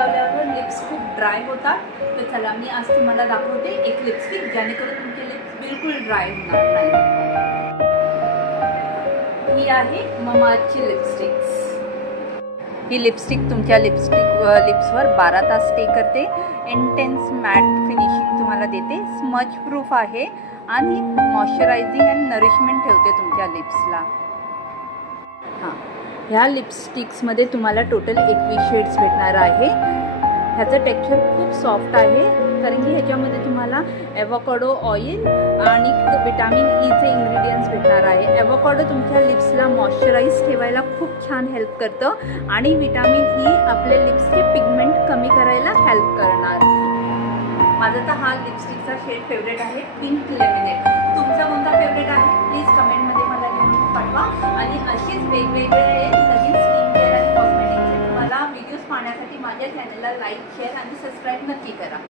लावल्यावर लिप्स खूप ड्राय होतात. तर चला मी आज तुम्हाला दाखवते एक लिपस्टिक जेणेकरून तुमचे लिप्स बिलकुल ड्राय होणार नाही. ही आहे ममाअर्थची लिपस्टिक्स. ही लिपस्टिक तुमच्या लिप्सवर 12 तास स्टे करते. इंटेन्स मॅट फिनिशिंग तुम्हाला देते. स्मच प्रूफ आहे आणि मॉइश्चरायझिंग अँड नरिशमेंट ठेवते तुमच्या लिप्सला. हां, ह्या लिपस्टिक्समध्ये तुम्हाला टोटल 21 शेड्स भेटणार आहे. ह्याचं टेक्स्चर खूप सॉफ्ट आहे कारण की ह्याच्यामध्ये तुम्हाला ॲव्होकाडो ऑइल आणि विटॅमिन ईचे इंग्रेडियंट्स भेटणार आहे. ॲव्होकाडो तुमच्या लिप्सला मॉइश्चराईज ठेवायला खूप छान हेल्प करतं आणि विटॅमिन ई आपल्या लिप्सचे पिगमेंट कमी करायला हेल्प करणार. माझा तर हा लिपस्टिकचा शेड फेवरेट आहे, पिंक लेमिनेट. तुमचा कोणता फेवरेट आहे प्लीज कमेंटमध्ये मला लिहून पाठवा. आणि अशीच वेगवेगळे नवीन स्किन केअर आणि कॉस्मेटिक्सचे तुम्हाला व्हिडिओज पाहण्यासाठी माझ्या चॅनलला लाईक, शेअर आणि सबस्क्राईब नक्की करा.